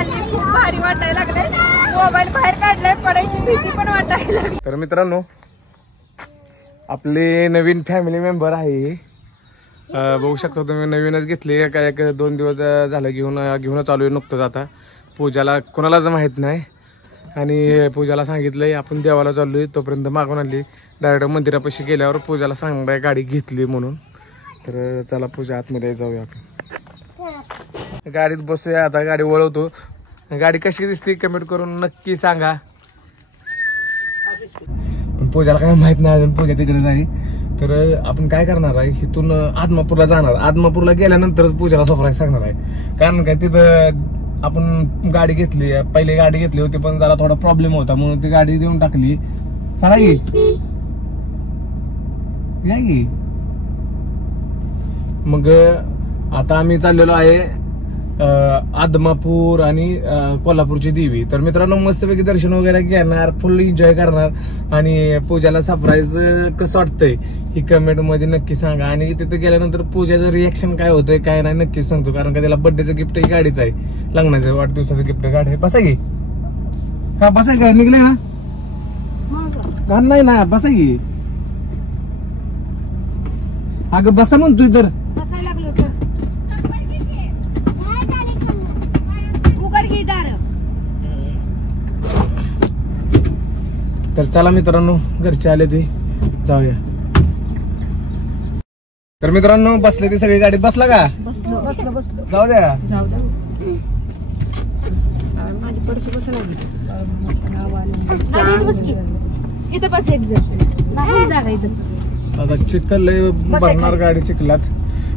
आली, खूप भारी वाटायला लागले. मोबाईल बाहेर काढलाय, पडायची भीती पण वाटायला लागली. तर मित्रांनो, आपले नवीन फॅमिली मेंबर आहे, बघू शकता तुम्ही. नवीनच घेतली, काय एक 2 दिवस झालं घेऊन चालू आहे नुकतंच. आता पूजाला कोणालाच माहित नाही आणि पूजाला सांगितलंय आपण देवाला चाललोय, तोपर्यंत मागून आणली. डायरेक्ट मंदिरापाशी गेल्यावर पूजाला सांगणार गाडी घेतली म्हणून. तर चला पूजा आतमध्ये जाऊया आपण. गाडीत बसूया आता, गाडी वळवतो. गाडी कशी दिसते कमेंट करून नक्की सांगा. पण पूजाला काय माहित नाही अजून, पूजा तिकडे नाही. तर आपण काय करणार आहे, इथून आदमापूरला जाणार. आदमापूरला गेल्यानंतरच पूजाला सरप्राईज सांगणार आहे. कारण काय, तिथं आपण गाडी घेतली, पहिले गाडी घेतली होती पण जरा थोडा प्रॉब्लेम होता म्हणून ती गाडी देऊन टाकली. चला की या की. मग आता आम्ही चाललेलो आहे आदमापूर आणि कोल्हापूरची देवी. तर मित्रांनो, मस्तपैकी दर्शन वगैरे घेणार, फुल एन्जॉय करणार आणि पूजाला सरप्राईज कसं वाटतंय ही कमेंट मध्ये नक्की सांगा. आणि तिथे गेल्यानंतर पूजाचं रिएक्शन काय होतंय काय नाही नक्कीच सांगतो. कारण का त्याला बर्थडेचं गिफ्ट ही गाडीच आहे, लग्नाचं वाढदिवसाचं गिफ्ट गाडी आहे. बसा की, हा बसा की, निघले ना का नाही ना, बसा की. अगं बसा म्हणतोय तर बसायला लागलो तर तर चला मित्रांनो, घरचे आले ते जाऊया. तर मित्रांनो, बसले ते सगळी गाडीत. बसला का? बसलो बसलो बसलो. जाऊ द्या, जाऊ द्या. माझी पर्स बसला इथं बस. एक जागा इथं आता चिखल भरणार गाडी चिखलात,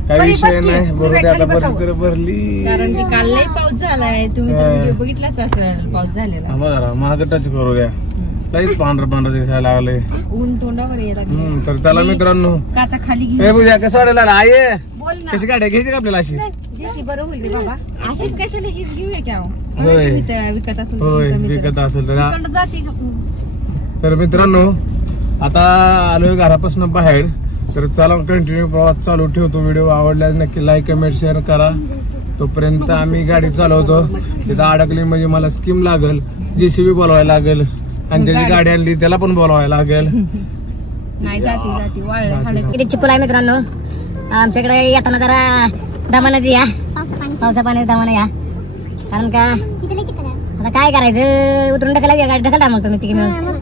काही विषय नाही. बरोबर आता बरोबर भरली. कारण की काल लई पाऊस झालाय, तुम्ही तर व्हिडिओ बघितलाच असेल पाऊस झालेला. महाग टच करू द्या, काहीच पांढर दिसायला लागले, ऊन तोंडावर येईल. तर चला मित्रांनो, काचा खाली कसं वाटायला आहे, बोल ना. कशी गाडी घ्यायची का आपल्याला अशी? बरं होईल रे बाबा, अशीच कशाला हीच घेऊया क्या विकत असेल. होय, विकत असेल तर जाते. तर मित्रांनो, आता आलोय घरापासून बाहेर. तर चला कंटिन्यू प्रवास चालू ठेवतो. व्हिडिओ आवडल्यास नक्की लाईक कमेंट शेअर करा. तोपर्यंत आम्ही गाडी चालवतो. तिथं अडकली म्हणजे मला स्कीम लागल, JCB बोलवायला लागेल आणि ज्याची गाडी आणली त्याला पण बोलवायला लागेल. नाही जाती वाळले चिपकूल आहे मित्रांनो. आमच्याकडे येताना जरा दमानाच या, पावसा पाण्यात दमाना या. कारण का आता काय करायचं, उतरून ढकलायची गाडी, ढकलता मग तुम्ही तिघे मिळून.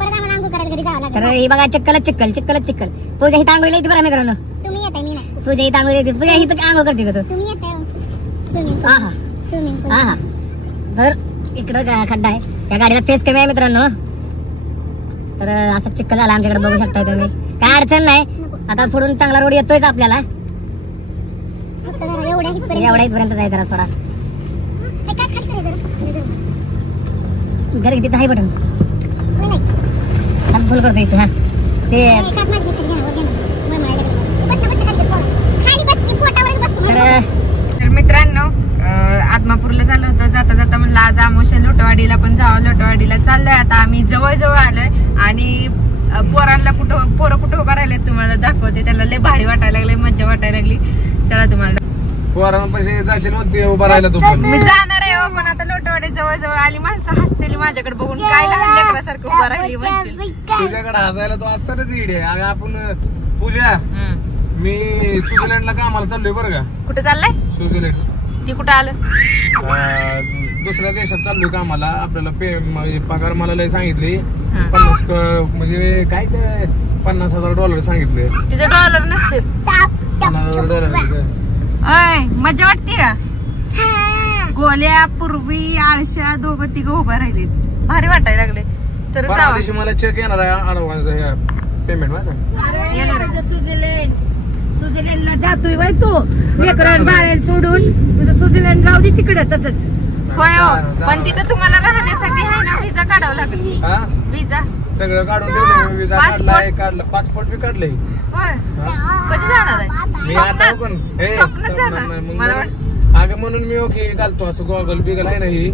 तर ही बघा, चिक्कलच चिक्कल चिक्कलच चिक्कल. पूजा ही तांगोळी येते बरं मित्रांनो. तुम्ही येताय, मी नाही. पूजा ही तांगोळी येते. पूजा ही तर आंघोळ करते का तू? तुम्ही येताय. हा हा. तर इकडं खड्डा आहे, त्या गाडीला फेस कमी आहे मित्रांनो. तर असं चिक्कल झाला आमच्याकडे, बघू शकता तुम्ही. काय अडचण नाही, आता पुढून चांगला रोड येतोयच आपल्याला. एवढ्या इथपर्यंत जायचं रस्ता थोडा. घर किती आहे बटन फुल करतोय. हा ते तर मित्रांनो, आदमापूरला झालं होतं. जाता जाता म्हणलं आज आमोशा लोटवाडीला पण जावं. लोटवाडीला चाललोय आता आम्ही, जवळ आलोय. आणि पोरं कुठं उभा राहिले तुम्हाला दाखवते. त्याला लय भारी वाटायला लागले, मज्जा वाटायला लागली. चला तुम्हाला पोरांपाशी जायचे मध्ये उभा राहिला तू. मी जाणार आहे पण आता लोटवाडी जवळ आली, माणसं हसतेली माझ्याकडे बघून. काय लहान लेकरासारखं उभा राहिली म्हणतील. तुझ्याकडे हसायला तो असतानाच इडे. अगं आपण पूजा, मी स्वित्झर्लंडला कामाला चाललोय बरं का. कुठे चाललाय? स्वित्झर्लंड. ती कुठं आलं? दुसऱ्या देशात चाललोय कामाला. आपल्याला पगार मला लय सांगितली 50, म्हणजे काय ते $50,000 सांगितले. तिथे डॉलर नसते. $50,000. मजा वाटते का? गोल्या, पूर्वी, आळशा दोघं तिघं उभा राहिले, भारी वाटायला लागले. तर दिवशी मला चेक येणार आहे पेमेंट माहिती. स्वित्झर्लंडला जातोय बाई तू, लेकरं बाळ सोडून. तुझं स्वित्झर्लंड जाऊ दे तिकडे तसंच. होय हो, पण तिथं तुम्हाला राहण्यासाठी आहे ना विजा काढावा लागेल. विजा सगळं काढून ठेवलं. विजा काढला, पासपोर्ट बी काढले. होय, कधी जाणार आहे? मी आता पण स्वप्नात जाणार मला वाटतं. अगं म्हणून मी ओके घालतो असं गॉगल बिगल आहे ना, ही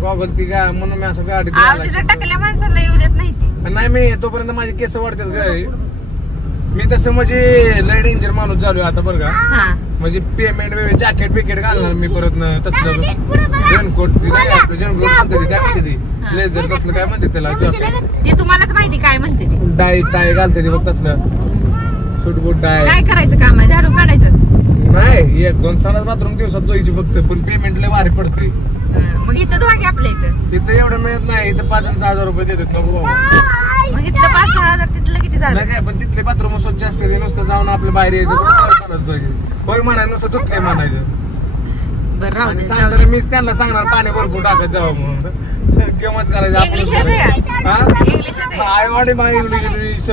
गॉगल ती का म्हणून मी असं गाडी तिथं टाकल्या माणसाला येऊ देत नाही. नाही मी तोपर्यंत माझे केस वाढतात. मी तसं म्हणजे लय डेंजर माणूस झालोय आता बरं का. हा म्हणजे पेमेंट जॅकेट बिकेट घालणार मी परत तसलं रेनकोट म्हणते काय म्हणते ती ब्लेझर तसलं काय म्हणते त्याला ती तुम्हालाच माहिती काय म्हणते ती. टाय घालते ती बघ तसलं सूटबूट डाय. काय करायचं काम आहे झाडू काढायचं नाही 1-2 सणात बाथरूम दिवसात धुवायची फक्त पण पेमेंट लय भारी पडते. मग इथं धुवा की आपल्या इथं. तिथं एवढं मिळत नाही इथं 5,000-6,000 रुपये देतात नको. मग इथलं 5,000 तिथलं किती झालं. काय पण तिथले बाथरूम स्वच्छ असते ते नुसतं जाऊन आपलं बाहेर यायचं होय म्हणायचं नुसतं धुतलंय म्हणायचं. बरं राहू आणि दे, जाऊ सांगताना दे. मीच त्यांना सांगणार पाणी भरपूर टाकत जावं म्हणून केव्हाच करायचं इंग्लिश येते का? इंग्लिश येते का? I want my English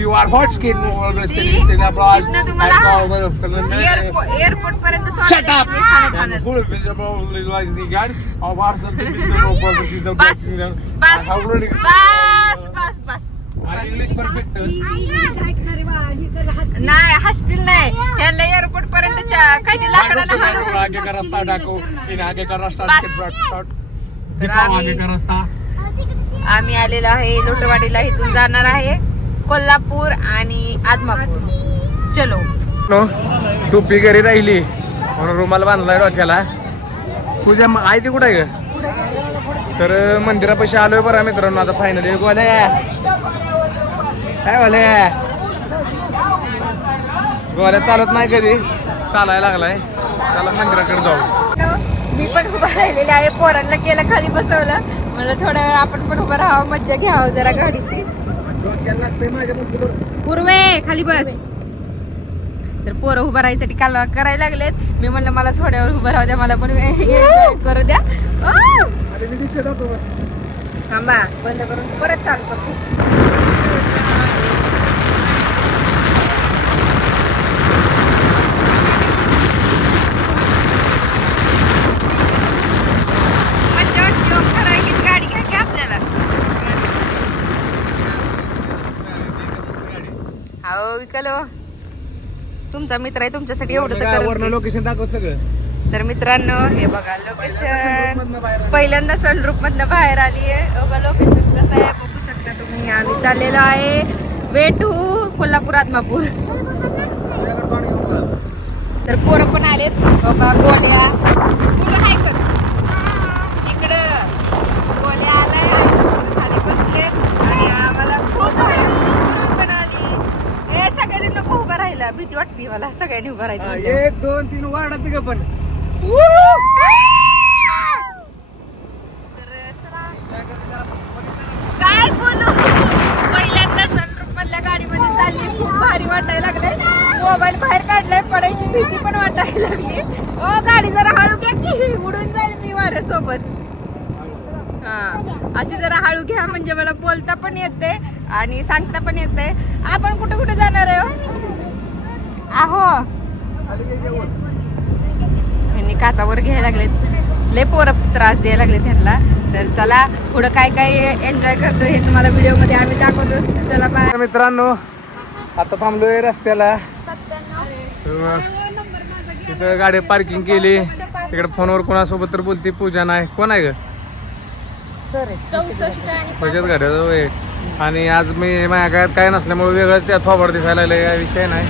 you are hot skin तिथनं तुम्हाला एअरपोर्ट पर्यंत Shut up! खाण्यात. इंग्लिश परफेक्ट नाही हसतील नाही ह्याला एअरपोर्ट पर्यंत काय ते लाकडाला हाणून- आगे का रस्ता डाको इन आगे का रस्ता तर दिखाओ आगे का रस्ता. आम्ही आलेलो आहे लोटवाडीला. इथून जाणार आहे कोल्हापूर आणि आदमापूर. चलो. टोपी घरी राहिली म्हणून रुमाल बांधलाय डोक्याला. तुझ्या आई ती कुठे आहे ग. तर मंदिरापाशी आलोय बरं मित्रांनो. आता फायनली गोले काय गोले गोल्या चालत नाही कधी चालायला लागलाय. चला मंदिराकडे जाऊ. मी पण उभा राहिलेले आहे. पोरांना केलं खाली बसवलं. मला थोडा वेळ आपण पण उभं राहावं मज्जा घ्यावं जरा गाडीची. पूर्वे खाली बस. तर पोरं उभं राहायसाठी काल करायला लागलेत. मी म्हणलं मला थोड्या वेळ उभं राहू द्या मला पण एन्जॉय करू द्या. थांबा बंद करून परत चालू करते. गाडी घ्या की आपल्याला. हो विकलो तुमचा मित्र आहे तुमच्यासाठी एवढं तर करेल. लोकेशन दाखव सगळं. तर मित्रांनो हे बघा लोकेशन. पहिल्यांदा सनरूफ मधनं बाहेर आली आहे. बघा लोकेशन कसं आहे बघू शकता तुम्ही. आम्ही चाललेलो आहे वे टू कोल्हापूर आदमापूर. तर पोरं पण आलेत बघा. गोल्या पूर्ण हाय कर इकडं. गोल्या आलाय आणि पोरं खाली बसले आणि आम्हाला खूप पण आली. हे सगळ्यांनी नको उभं राहिला. भीती वाटते मला सगळ्यांनी उभं राहायचं. 1 2 3 वाढा तिघ पण. काय बोलू. पहिल्यांदा सनरूफ मधल्या गाडीमध्ये चालली. खूप भारी वाटायला लागले. मोबाईल बाहेर काढलाय पडायची भीती पण वाटायला लागली. ओ गाडी जरा हळू घ्या की उडून जाईल मी वाऱ्यासोबत. हा अशी जरा हळू घ्या म्हणजे मला बोलता पण येते आणि सांगता पण येते. आपण कुठे कुठे जाणार आहे आहो. यांनी काचावर घ्यायला लागलेत. लय पोरं त्रास द्यायला लागले त्यांना. तर चला पुढं काय काय एन्जॉय करतोय हे तुम्हाला व्हिडिओ मध्ये आम्ही दाखवतो. चला बाय मित्रांनो आता थांबलोय रस्त्याला. तिथं गाडी पार्किंग केली. तिकडे फोनवर कोणासोबत तर बोलते. पूजा नाही कोण आहे ग. बचत गाड्या. आणि आज मी माझ्या गाड्यात काय नसल्यामुळे वेगळंच त्या थोबाड दिसायला लागले. काय विषय नाही.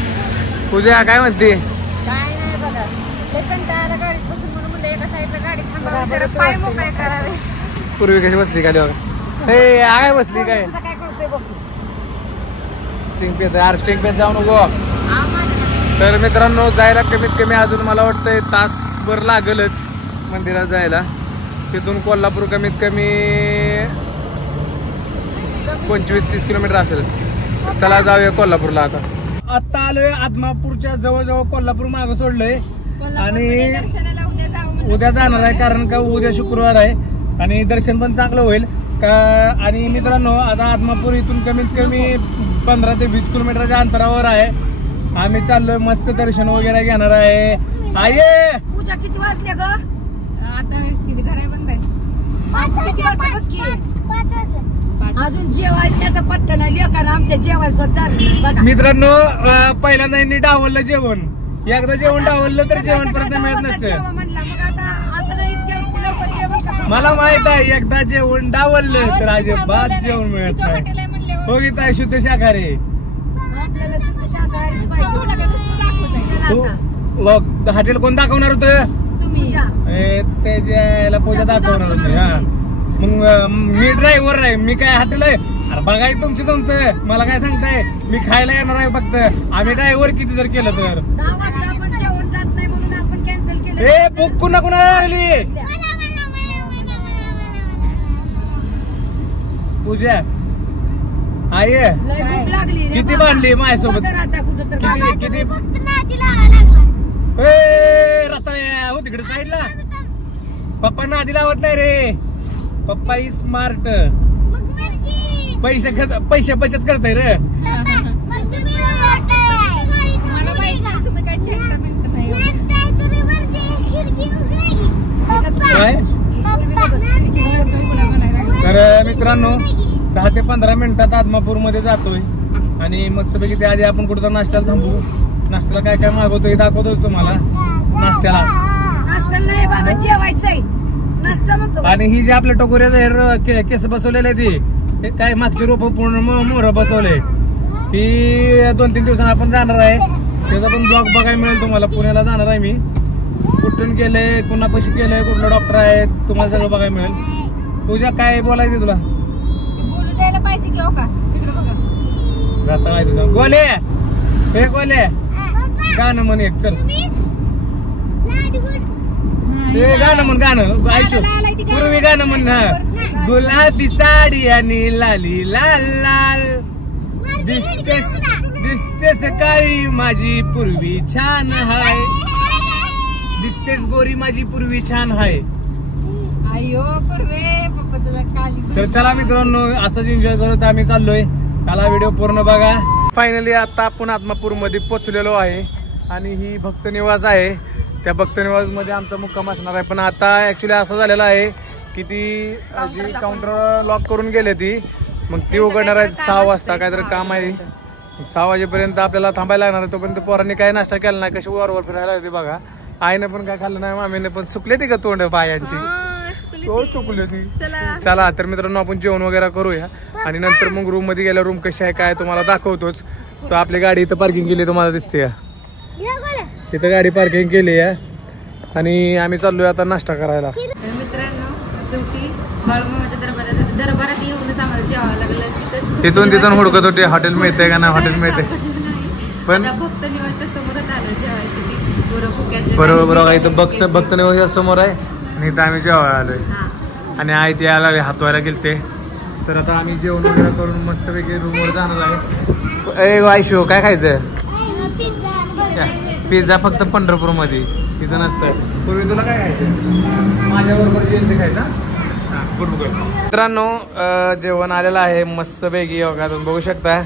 पूजा काय म्हणते. काय नाही बघा ते कंटाळाला गाडीत बसून म्हणून म्हणलं एका साईडला गाडी थांबावी जरा पाय मोकळे करावे. पूर्वी कशी बसली खाली बघा. हे काय बसली काय काय करतोय बघ. स्टिंग पेत यार स्टिंग पेत जाऊ नको. तर मित्रांनो जायला कमीत कमी अजून मला वाटतंय तासभर लागलच मंदिरात जायला. तिथून कोल्हापूर कमीत कमी 25-30 किलोमीटर असेलच. चला जाऊया कोल्हापूरला. आता आलोय आदमापूरच्या जवळ कोल्हापूर मागं सोडलंय आणि दर्शनाला उद्या जाऊ. उद्या जाणार आहे कारण का उद्या शुक्रवार आहे आणि दर्शन पण चांगलं होईल का. आणि मित्रांनो आता आदमापूर इथून कमीत कमी 15 ते 20 किलोमीटरच्या अंतरावर आहे. आम्ही चाललोय मस्त दर्शन वगैरे घेणार आहे. आये पूजा किती वाजल्या ग. आता किती घर बंद आहे. अजून जेवायचा पत्ता नाही लेकाला आमच्या जेवायचं चाललं बघा. मित्रांनो पहिल्यांदा यांनी डावललं जेवण. एकदा जेवण डावललं तर जेवण परत मिळत नसतं. मला माहित आहे एकदा जेवण डावललं तर अजिबात जेवण मिळत नाही. हो गीता शुद्ध शाकाहारी. आपल्याला शुद्ध शाकाहारीच पाहिजे. तू हॉटेल कोण दाखवणार होतं? तुम्ही त्याच्याला पूजा दाखवणार होती. हा मग मी ड्रायव्हर आहे, मी काय हॉटेल आहे? अरे बघाय तुमचं मला काय सांगताय? मी खायला येणार आहे फक्त. आम्ही ड्रायव्हर किती जर केलं तर 10 वाजता आपण जेवण जात नाही म्हणून आपण कॅन्सल केलं. ए बुक कुणा कुणाला लागली? पूजा आई लय भूक लागली रे किती बाबा. बांधली माझ्यासोबत? बघ आता कुठं तर किती रताळ्या हो तिकडे साईडला. पप्पा नादी लावत नाही रे. पप्पा इज स्मार्ट. पैसे बचत करताय रे. मला माहित नाही तुम्ही काय चेष्टा बिकता नाही. काय तर मित्रांनो 10 ते 15 मिनिटात आदमापूर मध्ये जातोय आणि मस्तपैकी त्या आधी आपण कुठं नाश्त्याला थांबू. नाश्त्याला काय काय मागवतोय दाखवतोच तुम्हाला. नाश्त्याला नाश्ता नाही बाबा, जेवायचंय. नाश्ता म्हणतो. आणि ही जी आपल्या टोकोऱ्या केस बसवलेले आहे ती काय मागची रोप पूर्ण मोहर बसवले. ही 2-3 दिवसांनी आपण जाणार आहे. त्याचा पण ब्लॉग बघायला मिळेल तुम्हाला. पुण्याला जाणार आहे मी. कुठून केलंय, कुणा पैसे केलंय, कुठला डॉक्टर आहे, तुम्हाला सगळं बघायला मिळेल. तुझ्या काय बोलायचं तुला? बोलू द्यायला पाहिजे की हो का? इकडे बघा. जाता माहिती तुझं गोले. हे गोले गाणं म्हण एक. चल ते गाणं म्हण. गाणं आयुष्य पूर्वी गाणं म्हण. गुलाबी साडी आणि लाली लाल लाल दिसतेस काळी माझी पूर्वी छान हाय. दिसतेस गोरी माझी पूर्वी छान हाय. अयो रे पप्पा तुला काली. तर चला मित्रांनो असंच एन्जॉय करत आम्ही चाललोय. चला व्हिडिओ पूर्ण बघा. फायनली आता आपण आदमापूर मध्ये पोहोचलेलो आहे आणि ही भक्त निवास आहे. त्या भक्त निवास मध्ये आमचा मुक्काम असणार आहे. पण आता ऍक्च्युली असं झालेलं आहे की ती जी काउंटर लॉक करून गेले ती मग ती उघडणार आहे 6 वाजता. काहीतरी काम आहे. 6 वाजेपर्यंत आपल्याला थांबायला लागणार आहे. तोपर्यंत पोरांनी काही नाश्ता केला नाही. कशी वर फिरायला होती बघा. आईने पण काय खाल्लं नाही. मामीने पण सुकले ती का तोंड पायांची. चुकली ती. चला तर मित्रांनो आपण जेवण वगैरे करूया आणि नंतर मग रूम मध्ये गेल्या रूम कशी आहे काय तुम्हाला दाखवतोच. तर आपली गाडी इथं पार्किंग केली तुम्हाला दिसते. तिथं गाडी पार्किंग केली आहे आणि आम्ही चाललोय आता नाश्ता करायला. तर मित्रांनो शेवटी बाळूमामाच्या दरबारात येऊनच आम्हाला जेवावं लागलं. तिथून हुडकत होते हॉटेल मिळते का नाही. हॉटेल मिळते पण भक्त निवासच्या समोरच आलो जेवायसाठी. बरोबर इथं भक्त निवास समोर आहे आणि इथं आम्ही जेवायला आलोय. आणि आई ती यायला हात व्हायला गेलते. तर आता आम्ही जेवण वगैरे करून मस्तपैकी रूमवर जाणार आहे. ए आयशो काय खायचं? पिझ्झा फक्त पंढरपूर मध्ये. तिथं नसतं. पूर्वी तुला काय खायचं? माझ्याबरोबर जेवण खायचं. मित्रांनो जेवण आलेलं आहे मस्तपैकी. बघा तुम्ही बघू शकता.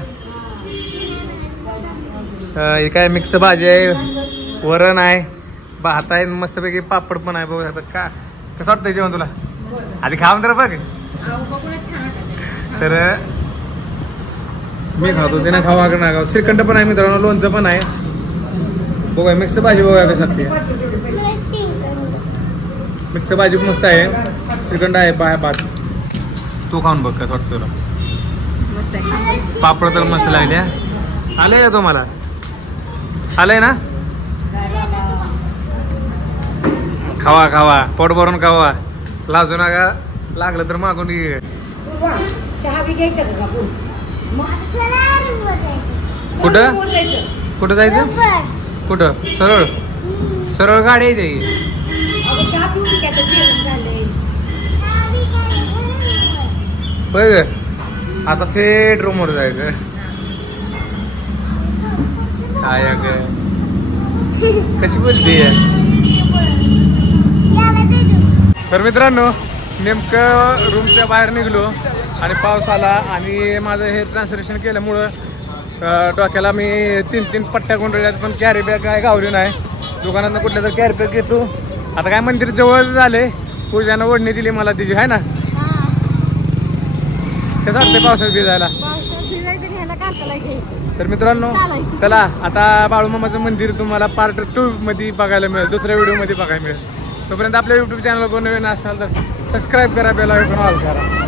हे काय मिक्स भाजी आहे, वरण आहे, भात आहे, मस्तपैकी पापड पण आहे. बघू का कसं वाटतंय जेवण तुला? आधी खाऊन तर बघ. तर मी खातो ते ना खावा का ना. श्रीखंड पण आहे मित्रांनो, लोणचं पण आहे. बघूया मिक्स भाजी बघूया कशी वाटते. मिक्स भाजी मस्त आहे. श्रीखंड आहे, भात. तू खाऊन बघ कसं वाटतं तुला. पापड तर मस्त लागले. आलंय का तुम्हाला? आलंय ना? खावा खावा, पोट भरून खावा, लाजू नका. लागलं तर मागून घे. चहा बी घ्यायचा का? कुठं कुठं जायचं? कुठं? सरळ सरळ गाडी आहे. चहा पिऊन की आता जेवण झालंय. होय ग. आता थेट रूमवर जायचं. काय ग कशी बोलते. तर मित्रांनो नेमकं रूमच्या बाहेर निघलो आणि पाऊस आला आणि माझं हे ट्रान्सलेशन केल्यामुळं डोक्याला मी 3 पट्ट्या गुंडळल्यात. पण कॅरी बॅग काय गावली नाही. दुकानातनं कुठल्या तर कॅरी बॅग घेतो. आता काय मंदिर जवळ झाले. पूजानं ओढणी दिली मला तिची आहे ना. कसं वाटतंय पावसात भिजायला? तर मित्रांनो चला आता बाळूमामाचं मंदिर तुम्हाला पार्ट 2 मध्ये बघायला मिळेल. दुसऱ्या व्हिडिओ मध्ये बघायला मिळेल. तोपर्यंत आपल्या युट्यूब चॅनल कोण नवीन असाल तर सबस्क्राईब करा, बेल आयकॉन ऑल करा.